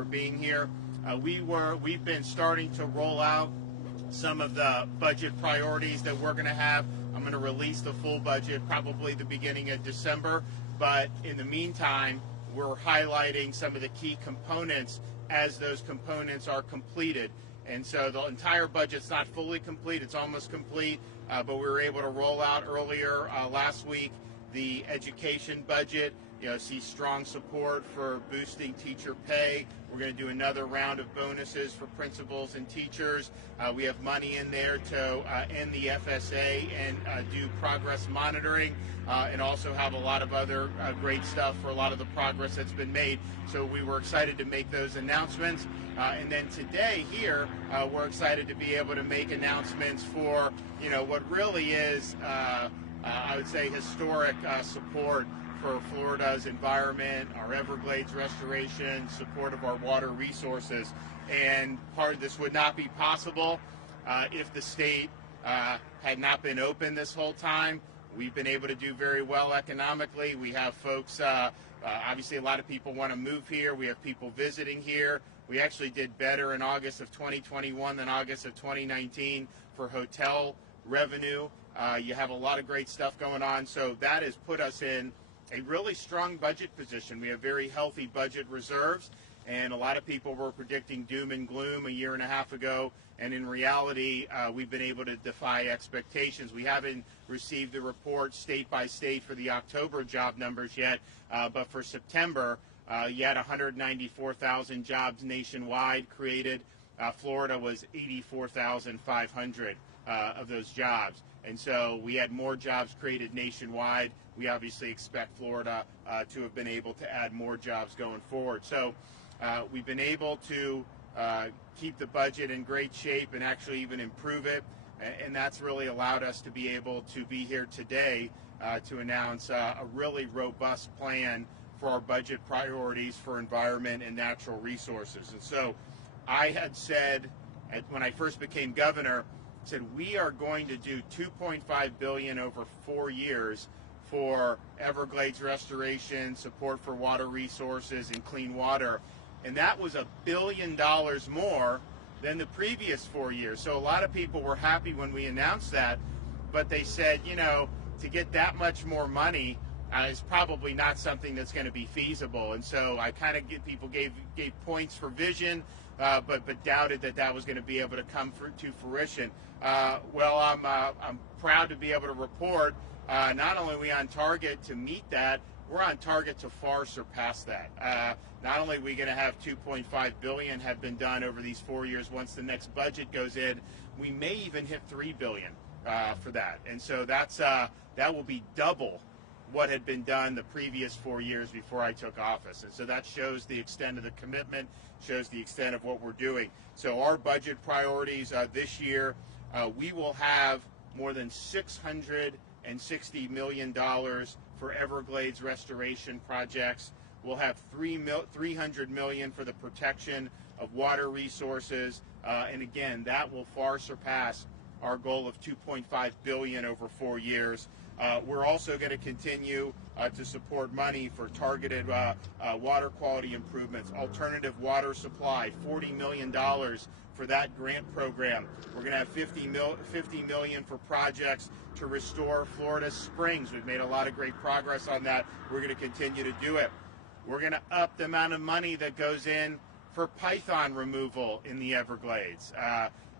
for being here. We've been starting to roll out some of the budget priorities that we're going to have. I'm going to release the full budget probably the beginning of December, but in the meantime, we're highlighting some of the key components as those components are completed. And so the entire budget's not fully complete, it's almost complete, but we were able to roll out earlier last week the education budget. See strong support for boosting teacher pay. We're going to do another round of bonuses for principals and teachers. We have money in there to end the FSA and do progress monitoring, and also have a lot of other great stuff for a lot of the progress that's been made. So we were excited to make those announcements. And then today here, we're excited to be able to make announcements for, what really is, I would say, historic support for Florida's environment, our Everglades restoration, support of our water resources. And part of this would not be possible if the state had not been open this whole time. We've been able to do very well economically. We have folks, obviously a lot of people want to move here. We have people visiting here. We actually did better in August of 2021 than August of 2019 for hotel revenue. You have a lot of great stuff going on. So that has put us in a really strong budget position. We have very healthy budget reserves, and a lot of people were predicting doom and gloom a year and a half ago, and in reality, we've been able to defy expectations. We haven't received the report state by state for the October job numbers yet, but for September, you had 194,000 jobs nationwide created. Florida was 84,500 of those jobs. And so we had more jobs created nationwide. We obviously expect Florida to have been able to add more jobs going forward. So we've been able to keep the budget in great shape and actually even improve it. And that's really allowed us to be able to be here today to announce a really robust plan for our budget priorities for environment and natural resources. And so I had said, when I first became governor, said we are going to do $2.5 billion over 4 years for Everglades restoration, support for water resources and clean water, and that was $1 billion more than the previous 4 years. So a lot of people were happy when we announced that, but they said, to get that much more money is probably not something that's going to be feasible. And so I kind of gave points for vision, but doubted that was going to be able to come to fruition. Well, I'm proud to be able to report not only are we on target to meet that, we're on target to far surpass that. Not only are we going to have $2.5 billion have been done over these 4 years once the next budget goes in, we may even hit $3 billion for that. And so that will be double what had been done the previous 4 years before I took office. And so that shows the extent of the commitment, shows the extent of what we're doing. So our budget priorities this year, we will have more than $660 million for Everglades restoration projects. We'll have $300 million for the protection of water resources. And again, that will far surpass our goal of $2.5 billion over 4 years. We're also going to continue to support money for targeted water quality improvements, alternative water supply, $40 million for that grant program. We're going to have $50 million for projects to restore Florida's springs. We've made a lot of great progress on that. We're going to continue to do it. We're going to up the amount of money that goes in for python removal in the Everglades.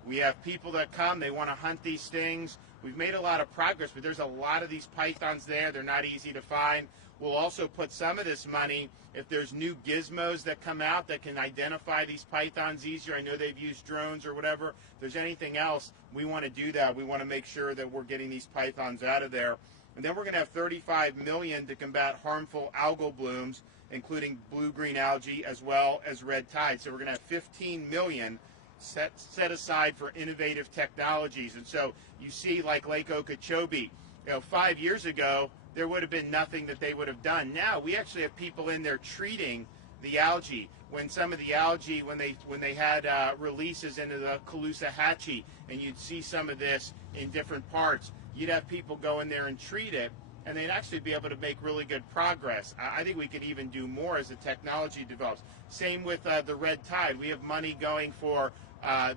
We have people that come, they want to hunt these things. We've made a lot of progress, but there's a lot of these pythons there. They're not easy to find. We'll also put some of this money, if there's new gizmos that come out that can identify these pythons easier. I know they've used drones or whatever. If there's anything else, we want to do that. We want to make sure that we're getting these pythons out of there. And then we're going to have $35 million to combat harmful algal blooms, including blue-green algae as well as red tide. So we're going to have $15 million set aside for innovative technologies. And so you see, like Lake Okeechobee, 5 years ago, there would have been nothing that they would have done. Now we actually have people in there treating the algae. When some of the algae, when they had releases into the Caloosahatchee, and you'd see some of this in different parts, you'd have people go in there and treat it, and they'd actually be able to make really good progress. I think we could even do more as the technology develops. Same with the red tide. We have money going for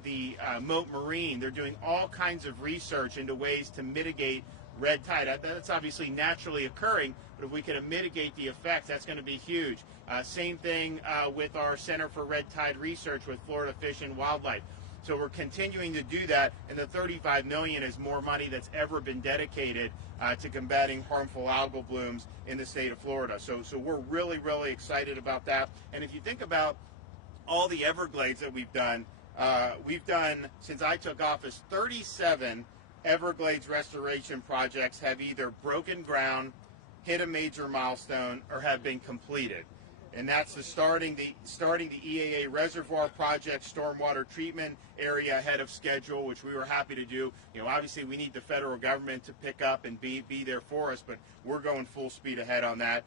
the Moat Marine. They're doing all kinds of research into ways to mitigate red tide. That's obviously naturally occurring, but if we can mitigate the effects, that's going to be huge. Same thing with our Center for Red Tide Research with Florida Fish and Wildlife. So we're continuing to do that, and the $35 million is more money that's ever been dedicated to combating harmful algal blooms in the state of Florida. So we're really, really excited about that. And if you think about all the Everglades that we've done, since I took office, 37 Everglades restoration projects have either broken ground, hit a major milestone, or have been completed. And that's starting the EAA Reservoir Project stormwater treatment area ahead of schedule, which we were happy to do. Obviously we need the federal government to pick up and be there for us, but we're going full speed ahead on that.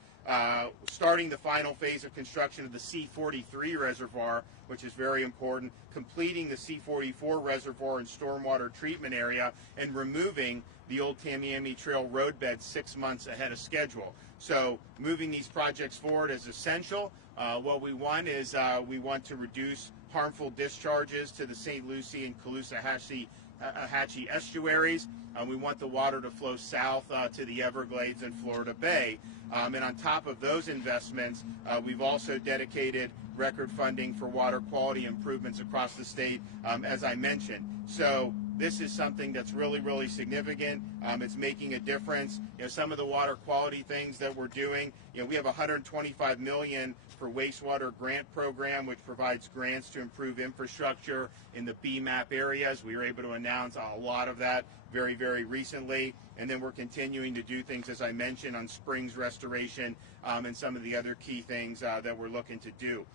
Starting the final phase of construction of the C-43 reservoir, which is very important, completing the C-44 reservoir and stormwater treatment area, and removing the old Tamiami Trail roadbed 6 months ahead of schedule. So moving these projects forward is essential. What we want is we want to reduce harmful discharges to the St. Lucie and Caloosahatchee estuaries. We want the water to flow south to the Everglades and Florida Bay. And on top of those investments, we've also dedicated record funding for water quality improvements across the state, as I mentioned. So this is something that's really, really significant. It's making a difference. Some of the water quality things that we're doing, we have $125 million for wastewater grant program, which provides grants to improve infrastructure in the BMAP areas. We were able to announce a lot of that very, very recently. And then we're continuing to do things, as I mentioned, on springs restoration and some of the other key things that we're looking to do.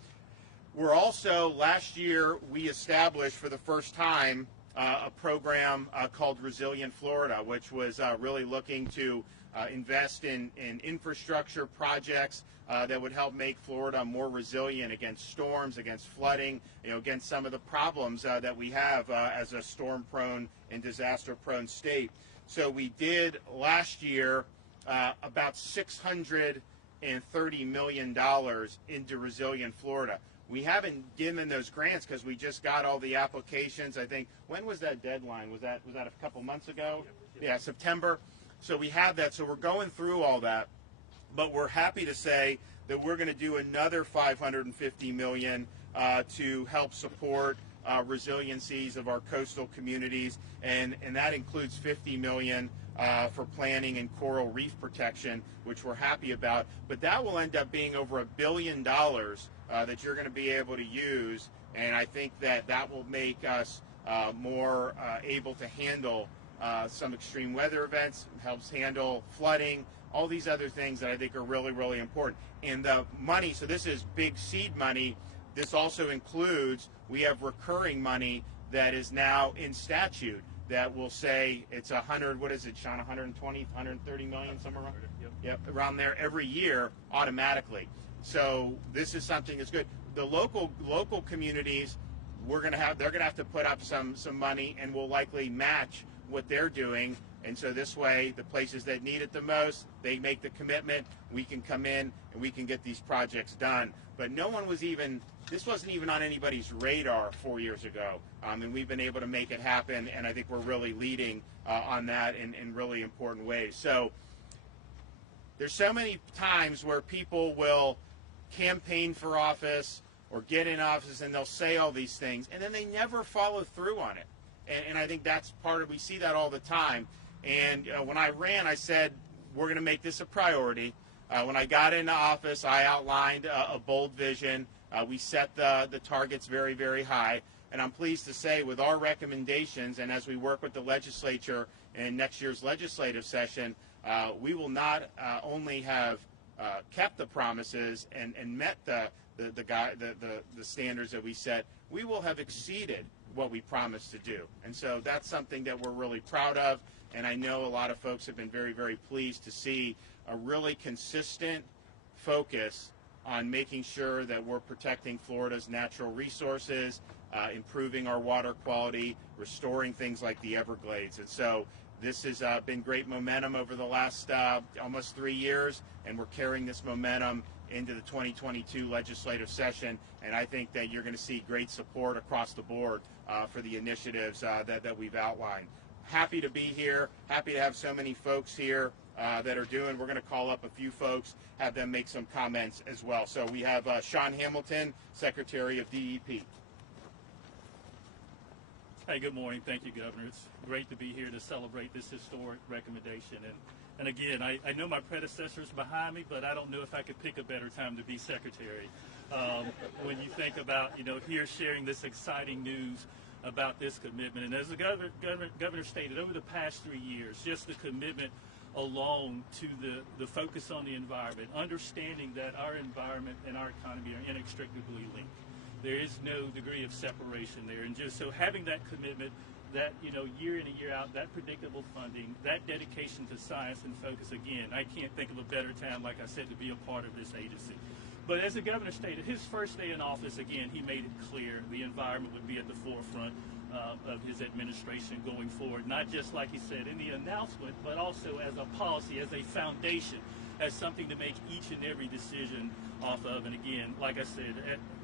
We're also, last year, we established for the first time a program called Resilient Florida, which was really looking to invest in infrastructure projects that would help make Florida more resilient against storms, against flooding, against some of the problems that we have as a storm-prone and disaster-prone state. So we did last year about $630 million into Resilient Florida. We haven't given those grants because we just got all the applications. I think, when was that deadline? Was that a couple months ago? Yeah, September. So we have that. So we're going through all that. But we're happy to say that we're going to do another $550 million to help support resiliencies of our coastal communities, and that includes $50 million for planning and coral reef protection, which we're happy about. But that will end up being over $1 billion that you're going to be able to use, and I think that will make us more able to handle some extreme weather events, helps handle flooding, all these other things that I think are really, really important. And the money, so this is big seed money. This also includes, we have recurring money that is now in statute that will say it's 100, what is it, Sean, 120, 130 million, somewhere around? Yep, around there every year automatically. So this is something that's good. The local communities, they're going to have to put up some money, and we'll likely match what they're doing. And so this way, the places that need it the most, they make the commitment, we can come in and we can get these projects done. But this wasn't even on anybody's radar 4 years ago. And we've been able to make it happen, and I think we're really leading on that in really important ways. So there's so many times where people will campaign for office or get in office and they'll say all these things, and then they never follow through on it. And I think that's we see that all the time. And when I ran, I said, we're going to make this a priority. When I got into office, I outlined a bold vision. We set the targets very, very high. And I'm pleased to say, with our recommendations, and as we work with the legislature in next year's legislative session, we will not only have kept the promises and met the standards that we set, we will have exceeded what we promised to do. And so that's something that we're really proud of. And I know a lot of folks have been very, very pleased to see a really consistent focus on making sure that we're protecting Florida's natural resources, improving our water quality, restoring things like the Everglades. And so This has been great momentum over the last almost 3 years, and we're carrying this momentum into the 2022 legislative session, and I think that you're going to see great support across the board for the initiatives that we've outlined. Happy to be here, happy to have so many folks here that are doing. We're going to call up a few folks, have them make some comments as well. So we have Sean Hamilton, Secretary of DEP. Hey, good morning. Thank you, Governor. It's great to be here to celebrate this historic recommendation. And again, I know my predecessors behind me, but I don't know if I could pick a better time to be Secretary. When you think about, here sharing this exciting news about this commitment. And as the governor stated, over the past 3 years, just the commitment alone to the focus on the environment, understanding that our environment and our economy are inextricably linked. There is no degree of separation there. And just so having that commitment, that year in and year out, that predictable funding, that dedication to science and focus, again, I can't think of a better time, like I said, to be a part of this agency. But as the governor stated, his first day in office, again, he made it clear the environment would be at the forefront of his administration going forward, not just, like he said, in the announcement, but also as a policy, as a foundation, as something to make each and every decision off of. And again, like I said,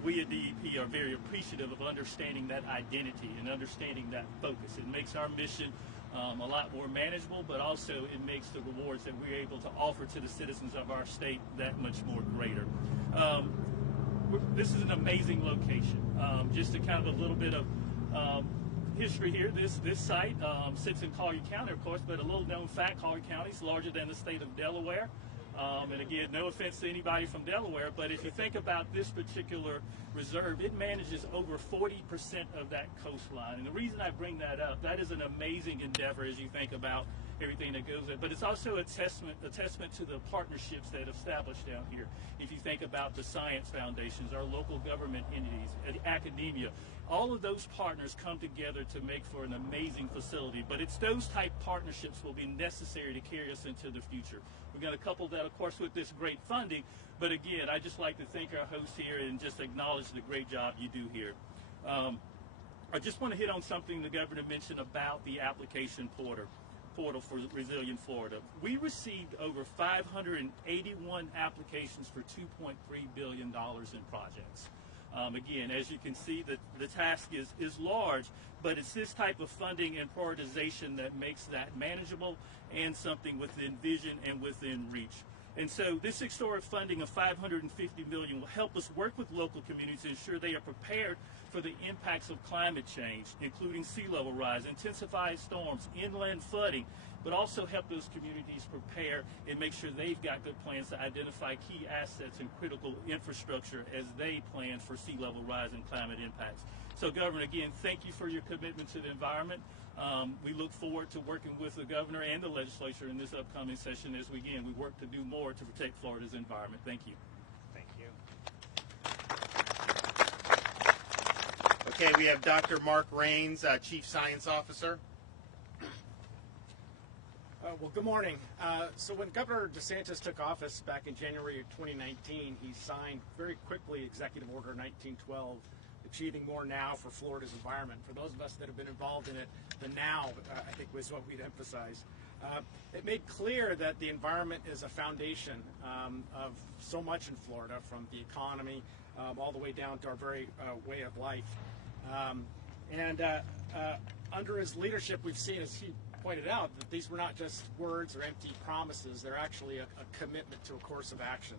we at DEP are very appreciative of understanding that identity and understanding that focus. It makes our mission a lot more manageable, but also it makes the rewards that we're able to offer to the citizens of our state that much more greater. This is an amazing location. Just to kind of a little bit of history here, this site sits in Collier County, of course, but a little known fact, Collier County is larger than the state of Delaware. And again, no offense to anybody from Delaware, but if you think about this particular reserve, it manages over 40% of that coastline. And the reason I bring that up, that is an amazing endeavor as you think about everything that goes there. But it's also a testament to the partnerships that have established down here. If you think about the science foundations, our local government entities, academia, all of those partners come together to make for an amazing facility. But it's those type partnerships will be necessary to carry us into the future. We're going to couple that, of course, with this great funding. But again, I just like to thank our host here and just acknowledge the great job you do here. I just want to hit on something the governor mentioned about the application portal for Resilient Florida. We received over 581 applications for $2.3 billion in projects. Again, as you can see, the task is large, but it's this type of funding and prioritization that makes that manageable and something within vision and within reach. And so this historic funding of $550 million will help us work with local communities to ensure they are prepared for the impacts of climate change, including sea level rise, intensified storms, inland flooding, but also help those communities prepare and make sure they've got good plans to identify key assets and critical infrastructure as they plan for sea level rise and climate impacts. So, Governor, again, thank you for your commitment to the environment. We look forward to working with the governor and the legislature in this upcoming session as we work to do more to protect Florida's environment. Thank you. Thank you. Okay, we have Dr. Mark Rains, Chief Science Officer. Well, good morning. So when Governor DeSantis took office back in January of 2019, he signed very quickly Executive Order 1912, Achieving More Now for Florida's Environment. For those of us that have been involved in it, the now, I think, was what we'd emphasize. It made clear that the environment is a foundation of so much in Florida, from the economy all the way down to our very way of life. Under his leadership, we've seen, as he pointed out, that these were not just words or empty promises. They're actually a commitment to a course of action.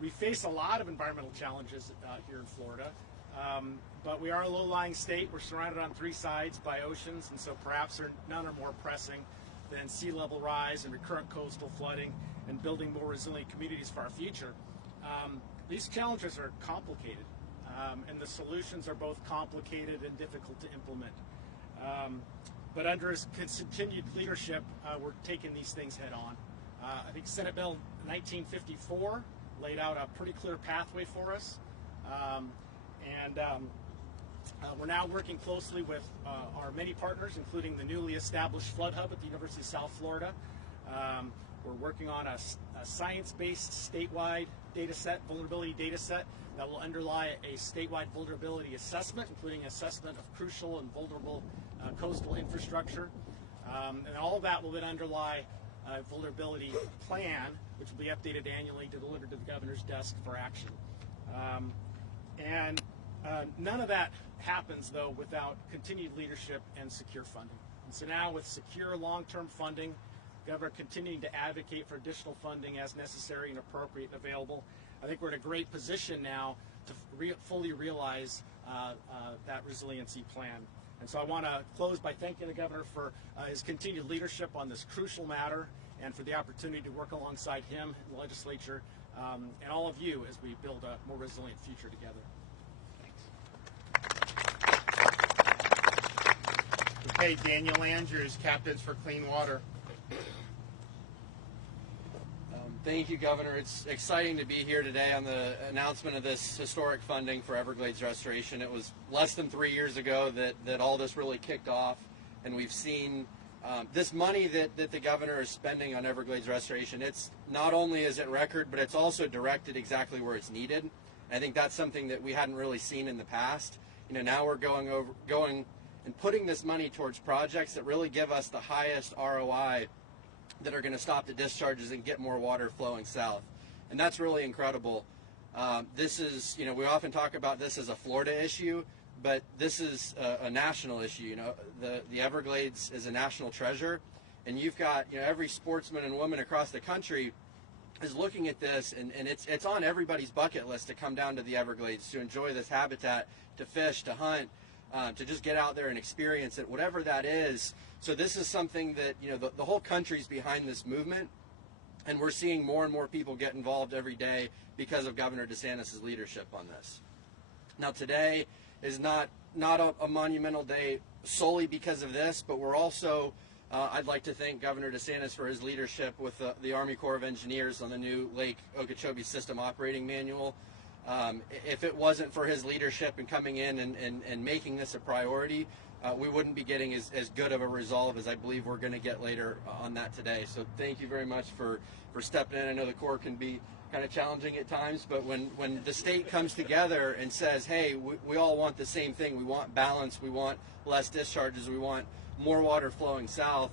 We face a lot of environmental challenges here in Florida, but we are a low-lying state. We're surrounded on three sides by oceans, and so perhaps none are more pressing than sea level rise and recurrent coastal flooding and building more resilient communities for our future. These challenges are complicated, and the solutions are both complicated and difficult to implement. But under his continued leadership, we're taking these things head on. I think Senate Bill 1954 laid out a pretty clear pathway for us. We're now working closely with our many partners, including the newly established Flood Hub at the University of South Florida. We're working on a science-based statewide data set, vulnerability data set, that will underlie a statewide vulnerability assessment, including assessment of crucial and vulnerable coastal infrastructure. And all of that will then underlie a vulnerability plan, which will be updated annually to deliver to the governor's desk for action. None of that happens, though, without continued leadership and secure funding. And so now with secure long-term funding, Governor continuing to advocate for additional funding as necessary and appropriate and available, I think we're in a great position now to fully realize that resiliency plan. And so I want to close by thanking the governor for his continued leadership on this crucial matter and for the opportunity to work alongside him in the legislature and all of you as we build a more resilient future together. Okay, Daniel Andrews, Captains for Clean Water. Thank you, Governor. It's exciting to be here today on the announcement of this historic funding for Everglades restoration. It was less than 3 years ago that all this really kicked off, and we've seen this money that the governor is spending on Everglades restoration. It's not only is it record, but it's also directed exactly where it's needed. And I think that's something that we hadn't really seen in the past. Now we're going and putting this money towards projects that really give us the highest ROI, that are going to stop the discharges and get more water flowing south. And that's really incredible. This is, we often talk about this as a Florida issue, but this is a national issue. The Everglades is a national treasure, and you've got, every sportsman and woman across the country is looking at this, and it's on everybody's bucket list to come down to the Everglades, to enjoy this habitat, to fish, to hunt, to just get out there and experience it, whatever that is. So this is something that, the whole country's behind this movement, and we're seeing more and more people get involved every day because of Governor DeSantis' leadership on this. Now today is not a monumental day solely because of this, but we're also, I'd like to thank Governor DeSantis for his leadership with the Army Corps of Engineers on the new Lake Okeechobee System Operating Manual. If it wasn't for his leadership and coming in and making this a priority, we wouldn't be getting as good of a resolve as I believe we're going to get later on that today. So thank you very much for stepping in. I know the Corps can be kind of challenging at times, but when the state comes together and says, hey, we all want the same thing, we want balance, we want less discharges, we want more water flowing south,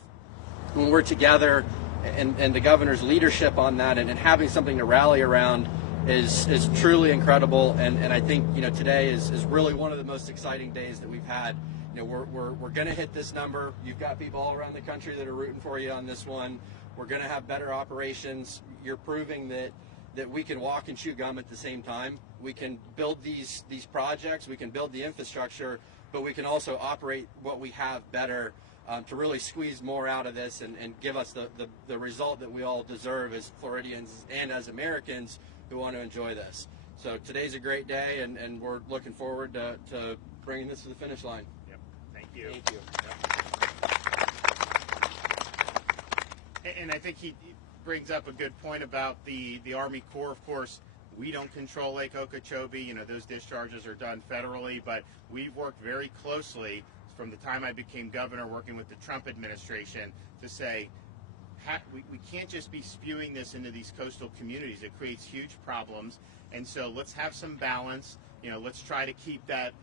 when we're together and the governor's leadership on that and having something to rally around is truly incredible. And I think, today is really one of the most exciting days that we've had. We're going to hit this number. You've got people all around the country that are rooting for you on this one. We're going to have better operations. You're proving that we can walk and chew gum at the same time. We can build these projects, we can build the infrastructure, but we can also operate what we have better to really squeeze more out of this and give us the result that we all deserve as Floridians and as Americans who want to enjoy this. So today's a great day, and we're looking forward to bringing this to the finish line. Yep. Thank you. Thank you. Yep. And I think he brings up a good point about the Army Corps. Of course, we don't control Lake Okeechobee. Those discharges are done federally, but we've worked very closely from the time I became governor, working with the Trump administration, to say, we can't just be spewing this into these coastal communities. It creates huge problems. And so let's have some balance. Let's try to keep that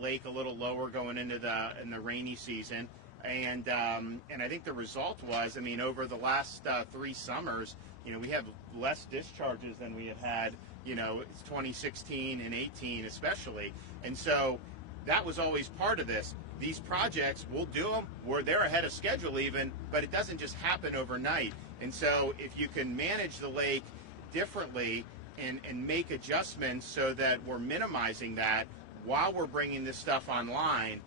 lake a little lower going into the rainy season. And I think the result was, over the last 3 summers, we have less discharges than we had 2016 and 18 especially. And so that was always part of this. These projects, we'll do them. They're ahead of schedule even, but it doesn't just happen overnight. And so if you can manage the lake differently and make adjustments so that we're minimizing that while we're bringing this stuff online,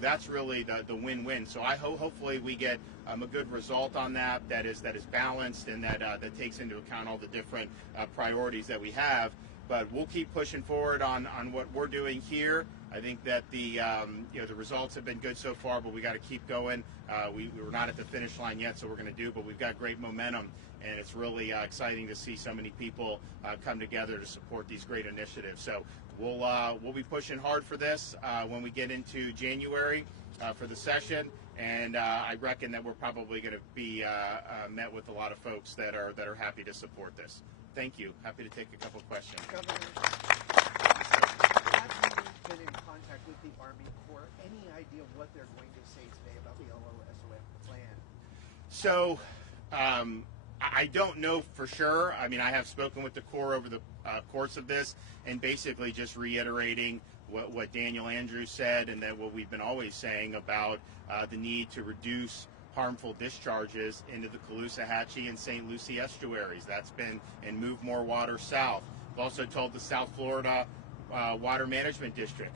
that's really the win-win. So I hopefully we get a good result on that is balanced and that takes into account all the different priorities that we have. But we'll keep pushing forward on what we're doing here. I think that the results have been good so far, but we got to keep going. We're not at the finish line yet, so we're going to do, but we've got great momentum, and it's really exciting to see so many people come together to support these great initiatives. So we'll be pushing hard for this when we get into January for the session, and I reckon that we're probably going to be met with a lot of folks that are happy to support this. Thank you. Happy to take a couple of questions. Governor, have you been in contact with the Army Corps? Any idea what they're going to say today about the LOSOM plan? So I don't know for sure. I mean, I have spoken with the Corps over the course of this, and basically just reiterating what Daniel Andrews said, and then what we've been always saying about the need to reduce harmful discharges into the Caloosahatchee and St. Lucie estuaries. That's been, and move more water south. We've also told the South Florida Water Management District,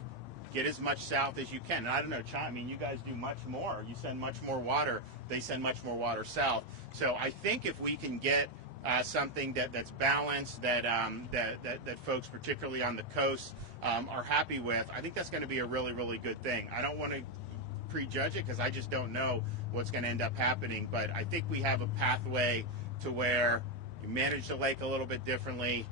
get as much south as you can. And I don't know, I mean, you guys do much more. You send much more water. They send much more water south. So I think if we can get something that's balanced, that folks, particularly on the coast, are happy with, I think that's going to be a really, really good thing. I don't want to prejudge it because I just don't know what's going to end up happening. But I think we have a pathway to where you manage the lake a little bit differently.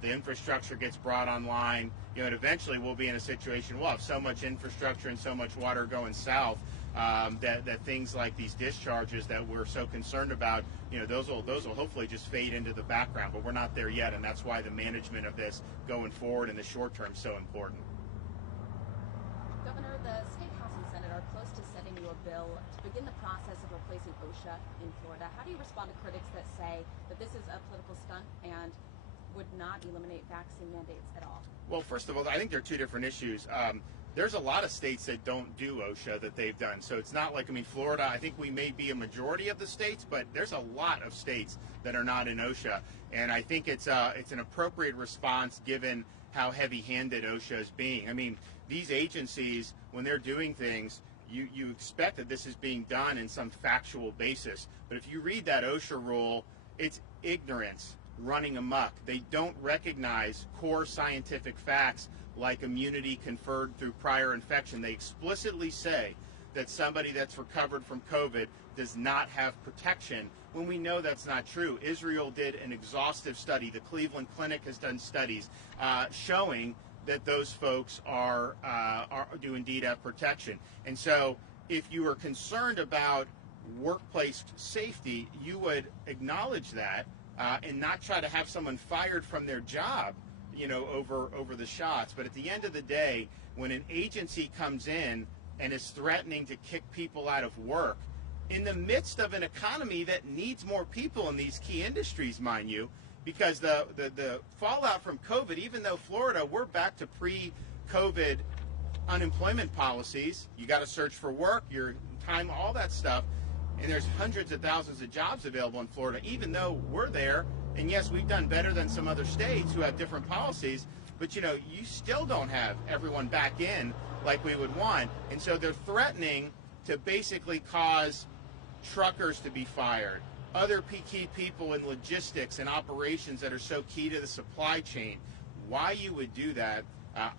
The infrastructure gets brought online, and eventually we'll be in a situation, we'll have so much infrastructure and so much water going south that things like these discharges that we're so concerned about, those will hopefully just fade into the background. But we're not there yet, and that's why the management of this going forward in the short term is so important. Governor, the State House and Senate are close to sending you a bill to begin the process of replacing OSHA in Florida. How do you respond to critics that say that this is a political stunt and would not eliminate vaccine mandates at all? Well, first of all, I think there are two different issues. There's a lot of states that don't do OSHA that they've done. So it's not like, Florida, I think we may be a majority of the states, but there's a lot of states that are not in OSHA. And I think it's an appropriate response given how heavy-handed OSHA is being. These agencies, when they're doing things, you expect that this is being done in some factual basis. But if you read that OSHA rule, it's ignorance running amok. They don't recognize core scientific facts like immunity conferred through prior infection. They explicitly say that somebody that's recovered from COVID does not have protection, when we know that's not true. Israel did an exhaustive study. The Cleveland Clinic has done studies showing that those folks do indeed have protection. And so if you are concerned about workplace safety, you would acknowledge that and not try to have someone fired from their job, over the shots. But at the end of the day, when an agency comes in and is threatening to kick people out of work in the midst of an economy that needs more people in these key industries, mind you, because the fallout from COVID, even though Florida, we're back to pre-COVID unemployment policies. You got to search for work, your time, all that stuff. And there's hundreds of thousands of jobs available in Florida, even though we're there. And yes, we've done better than some other states who have different policies. But, you still don't have everyone back in like we would want. And so they're threatening to basically cause truckers to be fired, other key people in logistics and operations that are so key to the supply chain. Why you would do that,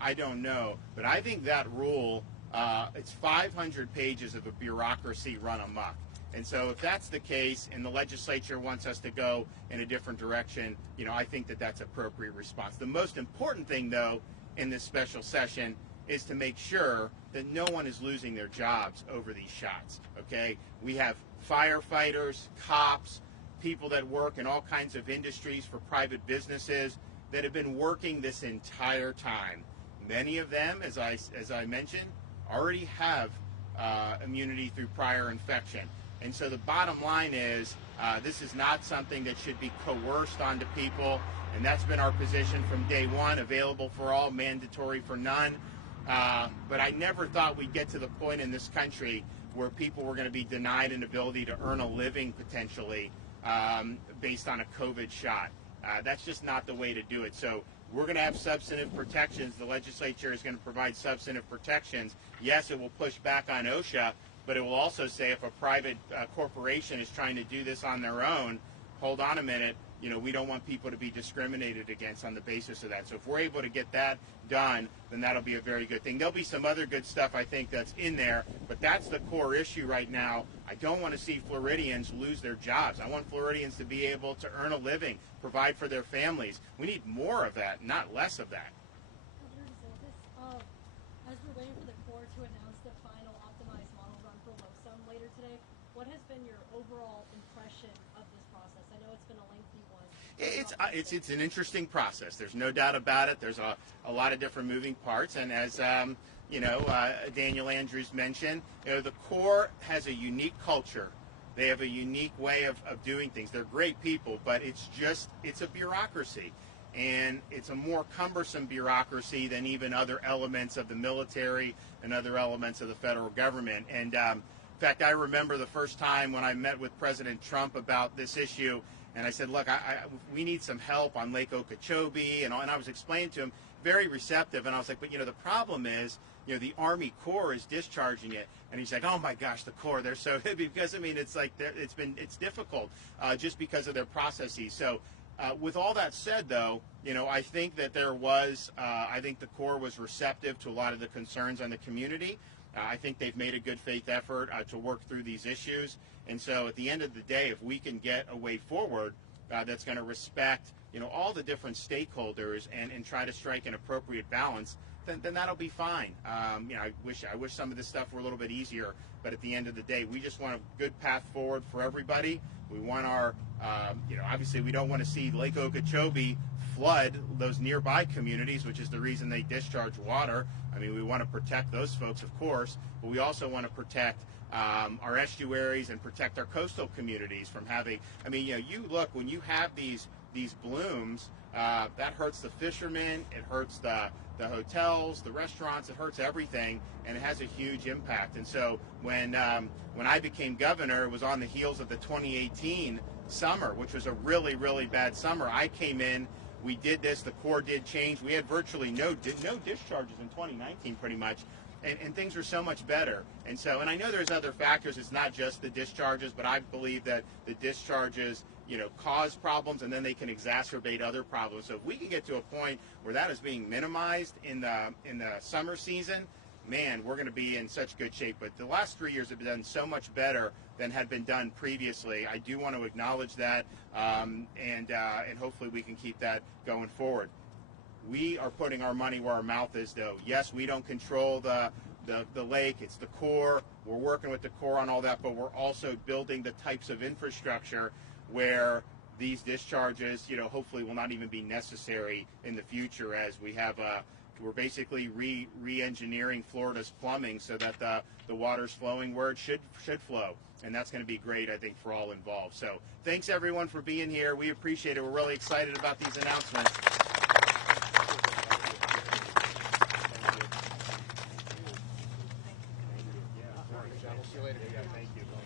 I don't know. But I think that rule, it's 500 pages of a bureaucracy run amok. And so if that's the case and the legislature wants us to go in a different direction, I think that that's appropriate response. The most important thing, though, in this special session is to make sure that no one is losing their jobs over these shots, okay? We have firefighters, cops, people that work in all kinds of industries for private businesses that have been working this entire time. Many of them, as I mentioned, already have immunity through prior infection. And so the bottom line is this is not something that should be coerced onto people, and that's been our position from day one, available for all, mandatory for none. But I never thought we'd get to the point in this country where people were going to be denied an ability to earn a living potentially based on a COVID shot. That's just not the way to do it. So we're going to have substantive protections. The legislature is going to provide substantive protections. Yes, it will push back on OSHA, but it will also say if a private corporation is trying to do this on their own, hold on a minute, we don't want people to be discriminated against on the basis of that. So if we're able to get that done, then that'll be a very good thing. There'll be some other good stuff, I think, that's in there, but that's the core issue right now. I don't want to see Floridians lose their jobs. I want Floridians to be able to earn a living, provide for their families. We need more of that, not less of that. Governor DeSantis, as we're waiting for the Corps to announce the final optimized model run for LOSUM later today, what has been your overall impression of this process? I know it's been a lengthy one. It's an interesting process. There's no doubt about it. There's a lot of different moving parts, and as Daniel Andrews mentioned, the Corps has a unique culture They have a unique way of doing things. They're great people, but it's a bureaucracy. And it's a more cumbersome bureaucracy than even other elements of the military and other elements of the federal government. And in fact, I remember the first time when I met with President Trump about this issue, and I said, look, we need some help on Lake Okeechobee, and I was explaining to him, very receptive, and I was like, but the problem is, the Army Corps is discharging it, and he's like, oh my gosh, the Corps, they're so heavy, because it's like it's difficult just because of their processes. So. With all that said, though, I think that I think the Corps was receptive to a lot of the concerns on the community. I think they've made a good faith effort to work through these issues. And so at the end of the day, if we can get a way forward that's going to respect, all the different stakeholders and try to strike an appropriate balance, then that'll be fine. I wish some of this stuff were a little bit easier, but at the end of the day, we just want a good path forward for everybody. We want our, obviously we don't want to see Lake Okeechobee flood those nearby communities, which is the reason they discharge water. I mean, we want to protect those folks, of course, but we also want to protect our estuaries and protect our coastal communities from having, you look, when you have these blooms, that hurts the fishermen, it hurts the hotels, the restaurants, it hurts everything, and it has a huge impact. And so when I became governor, it was on the heels of the 2018 summer, which was a really, really bad summer. I came in, we did this, the Corps did change. We had virtually no discharges in 2019 pretty much, and things are so much better. And I know there's other factors, it's not just the discharges, but I believe that the discharges cause problems, and then they can exacerbate other problems. So if we can get to a point where that is being minimized in the summer season, man, we're going to be in such good shape. But the last 3 years have been done so much better than had been done previously. I do want to acknowledge that, and hopefully we can keep that going forward. We are putting our money where our mouth is, though. Yes, we don't control the lake. It's the Corps. We're working with the Corps on all that, but we're also building the types of infrastructure where these discharges, hopefully will not even be necessary in the future, as we're basically re-engineering Florida's plumbing so that the water's flowing where it should flow. And that's going to be great, I think, for all involved. So thanks, everyone, for being here. We appreciate it. We're really excited about these announcements.